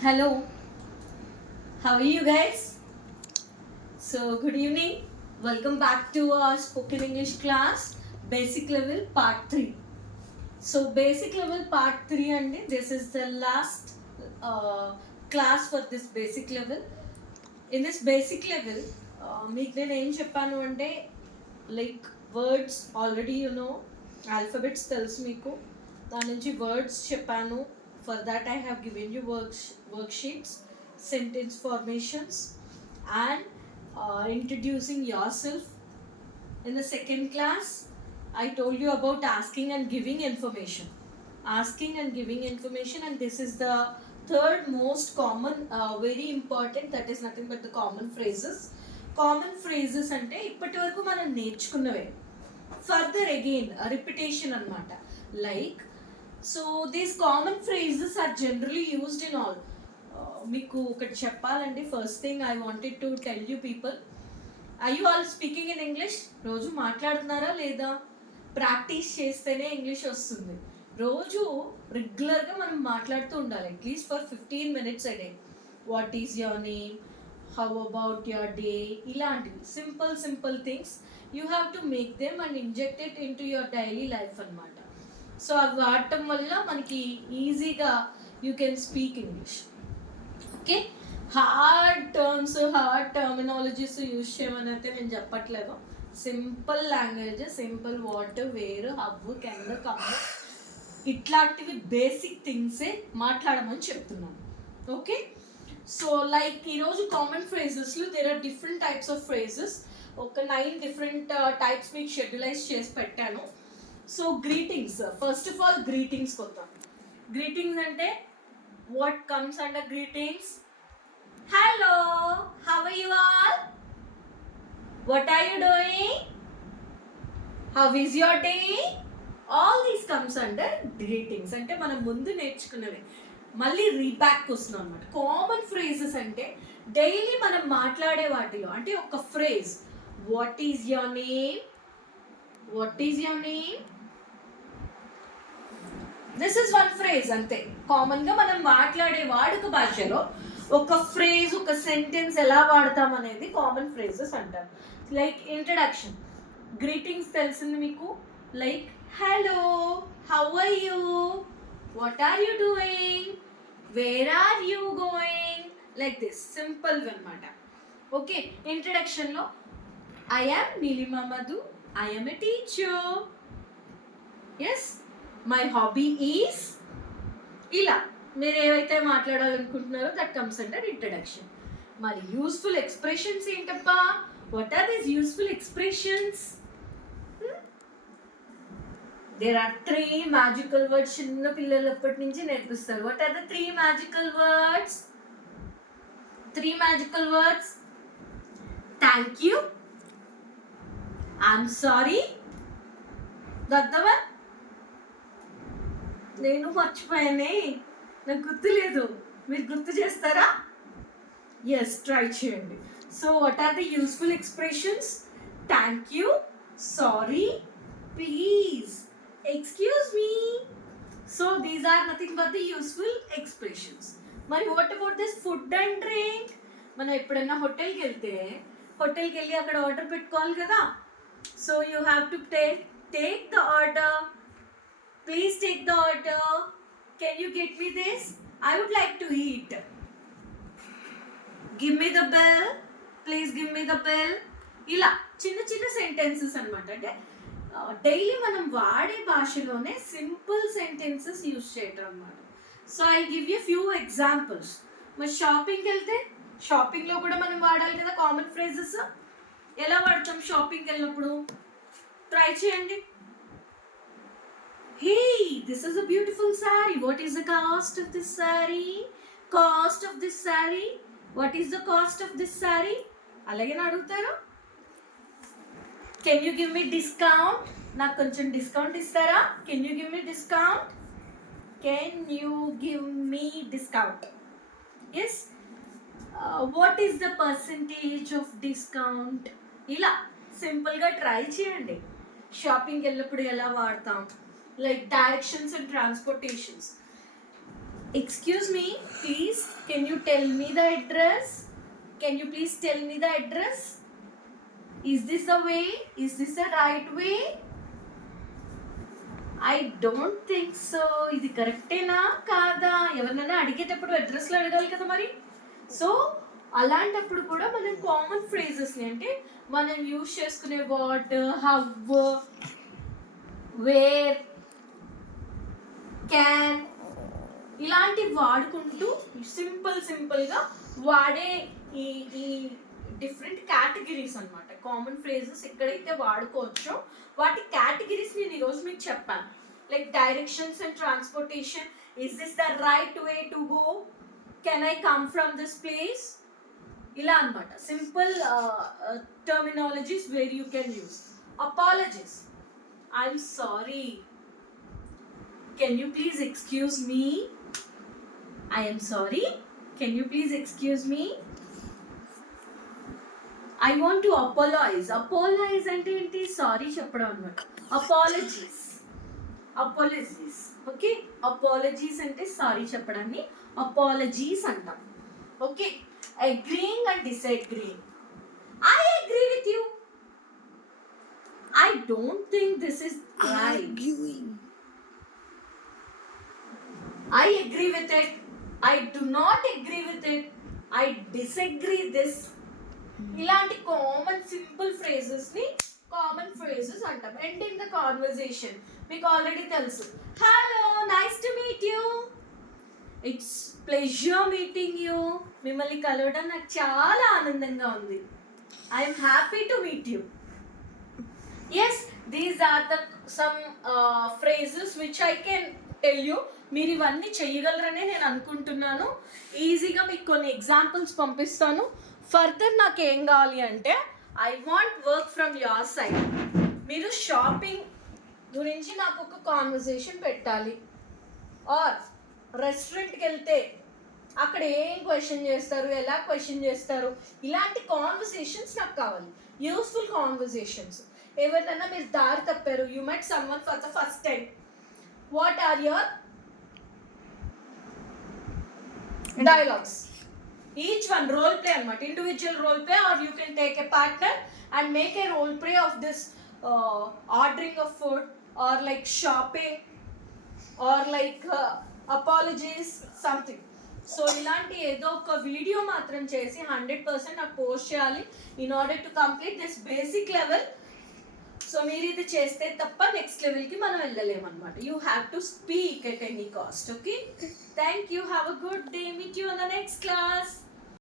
Hello, how are you guys? So, good evening. Welcome back to our spoken English class, basic level part 3. So, basic level part 3, and this is the last class for this basic level. In this basic level, మీకు నేను ఏం చెప్పాను అంటే like words already alphabets తెలుసు మీకు. దాని నుంచి వర్డ్స్ చెప్పాను. For that I have given you worksheets, sentence formations, and introducing yourself. In the second class, I told you about asking and giving information. Asking and giving information, and this is the third most common, very important, that is nothing but the common phrases. Common phrases అంటే ఇప్పటి వరకు మనం నేర్చుకున్నవే. Further again repetition అనమాట. Like so these common phrases are generally used in all. మీకు ఒకటి చెప్పాలండి. First thing I wanted to tell you people, I you all speaking in English? రోజు మాట్లాడుతున్నారా లేదా? ప్రాక్టీస్ చేస్తేనే ఇంగ్లీష్ వస్తుంది. రోజు రెగ్యులర్గా మనం మాట్లాడుతూ ఉండాలి, at least for 15 minutes a day. What is your name, how about your day, ఇలాంటివి simple things you have to make them and inject it in to your daily life అనమాట. సో అవి వాడటం వల్ల మనకి ఈజీగా you can speak English. Okay, hard terms, hard terminologies use చేయమని అయితే నేను చెప్పట్లేదు. సింపుల్ లాంగ్వేజ్, సింపుల్ వాట్, వేరు, హవ్వు, కెన్, కమ్ము, ఇట్లాంటివి బేసిక్ థింగ్సే మాట్లాడమని చెప్తున్నాను. ఓకే, సో లైక్ ఈరోజు కామన్ ఫ్రేజెస్లో there are different types of phrases. ఒక 9 డిఫరెంట్ టైప్స్ మీకు షెడ్యూలైజ్ చేసి పెట్టాను. So greetings, first of all greetings కొద్దాం. గ్రీటింగ్స్ అంటే what comes under greetings? Hello, how are you all? What are you doing? How is your day? All these comes under greetings. అంటే మనం ముందు నేర్చుకున్నవి మళ్ళీ రీబ్యాక్ వస్తున్నాం అనమాట. కామన్ ఫ్రేజెస్ అంటే డైలీ మనం మాట్లాడే వాటిలో, అంటే ఒక phrase, what is your name, what is your name, this is one phrase. అంతే, కామన్గా మనం మాట్లాడే వాడుక భాషలో ఒక ఫ్రేజ్, ఒక సెంటెన్స్ ఎలా వాడతాం అనేది కామన్ ఫ్రేజెస్ అంటారు. లైక్ ఇంట్రడక్షన్, గ్రీటింగ్స్ తెలిసింది మీకు. Like hello, how are you, what are you doing, where are you going, like this simple అనమాట. ఓకే, ఇంట్రడక్షన్లో I am Neelima Madhu, I am a teacher, yes my hobby is, ఇలా మీరు ఏవైతే మాట్లాడాలనుకుంటున్నారో that comes under introduction. మరి useful expressions ఏంటప్పా? What are these useful expressions? There are 3 magical words. చిన్న పిల్లలు ఎప్పటి నుంచి నేర్పిస్తారు. What are the 3 magical words? 3 magical words: thank you, I'm sorry, దద్దవా, నేను మర్చిపోయానే, నాకు గుర్తులేదు, మీరు గుర్తు చేస్తారా? ఎస్, ట్రై చేయండి. So what are the useful expressions? Thank you, sorry, please, excuse me. So these are nothing but the useful expressions. మరి what about this food and drink? మనం ఎప్పుడైనా హోటల్కి వెళ్ళి అక్కడ ఆర్డర్ పెట్టుకోవాలి కదా. So you have to take the order. Please take the order. Can you get me this? I would like to eat. Give me the bill. Please give me the bill. ఇలా చిన్న సెంటెన్సెస్ అనమాట. అంటే డైలీ మనం వాడే భాషలోనే simple sentences use చేయటం అనమాట. So I give you few examples. మరి షాపింగ్కి వెళ్తే, షాపింగ్లో కూడా మనం వాడాలి కదా కామన్ ఫ్రేజెస్. ఎలా వాడతాం షాపింగ్కి వెళ్ళినప్పుడు? ట్రై చేయండి. Hey, this is a beautiful saree. What is the cost of this saree? Cost of this saree. What is the cost of this saree? అలాగే అడుగుతారు. Can you give me discount? నాకు కొంచెం డిస్కౌంట్ ఇస్తారా? Can you give me discount? Can you give me discount? Yes. What is the percentage of discount? ఇలా సింపుల్గా ట్రై చేయండి. షాపింగ్కి వెళ్ళినప్పుడు ఎలా వాడతాం? Like directions and transportations. Excuse me, please, can tell me the address? Can you please tell me the address? Is this the way? Is this the right way? I don't think so. ఇది కరెక్టేనా కాదా? ఎవరినైనా అడిగేటప్పుడు అడ్రస్లో అడగాలి కదా మరి. సో అలాంటప్పుడు కూడా మనం కామన్ ఫ్రేజెస్ని అంటే మనం యూజ్ చేసుకునే వాట్, హవ్, వేర్, క్యాన్ ఇలాంటివి వాడుకుంటూ సింపుల్గా వాడే ఈ డిఫరెంట్ కేటగిరీస్ అన్నమాట. కామన్ ఫ్రేజెస్ ఎక్కడైతే వాడుకోవచ్చో వాటి కేటగిరీస్ నేను ఈరోజు మీకు చెప్పాను. Like directions and transportation, is this the right way to go, can I come from this place, ఇలా అనమాట. Simple terminologies where you can use. Apologies, I'm sorry, can you please excuse me, I am sorry, can you please excuse me? I want to apologize. Apologize అంటే ఏంటి? సారీ చెప్పడం అన్నమాట. Apologies okay. Apologies అంటే సారీ చెప్పడాన్ని అపాలజీస్ అంటాం. Okay. Agreeing and disagreeing, I agree with you, I don't think this is right. I agree with it, I do not agree with it, I disagree this. ఇలాంటి common simple ఫ్రేజెస్ని common phrases అంటాం. Ending the conversation మీకు already తెలుసు. Hello, nice to meet you, it's pleasure meeting you. మిమ్మల్ని కలవడం నాకు చాలా ఆనందంగా ఉంది. I'm happy to meet you. Yes, these are the some phrases which I can tell you. మీరు ఇవన్నీ చేయగలరనే నేను అనుకుంటున్నాను. ఈజీగా మీకు కొన్ని ఎగ్జాంపుల్స్ పంపిస్తాను. ఫర్దర్ నాకు ఏం కావాలి అంటే I want work from your side. మీరు షాపింగ్ గురించి నాకు ఒక కాన్వర్జేషన్ పెట్టాలి. ఆర్ రెస్టారెంట్కి వెళ్తే అక్కడ ఏం క్వశ్చన్ చేస్తారు, ఎలా క్వశ్చన్ చేస్తారు, ఇలాంటి కాన్వర్జేషన్స్ నాకు కావాలి. Useful conversations. ఎవరినైనా మీరు దారి తప్పారు, you met someone for the first time, what are your dialogues? Each one role play anamata, individual role play, or you can take a partner and make a role play of this ordering of food, or like shopping, or like apologies, something. So ఇలాంటి ఏదో ఒక వీడియో మాత్రం చేసి 100% నాకు post చేయాలి in order to complete this basic level. So మీరు ఇది చేస్తే తప్ప నెక్స్ట్ లెవెల్కి మనం వెళ్ళలేమన్నమాట. You have to speak at any cost. Okay, thank you, have a good day, meet you in the next class.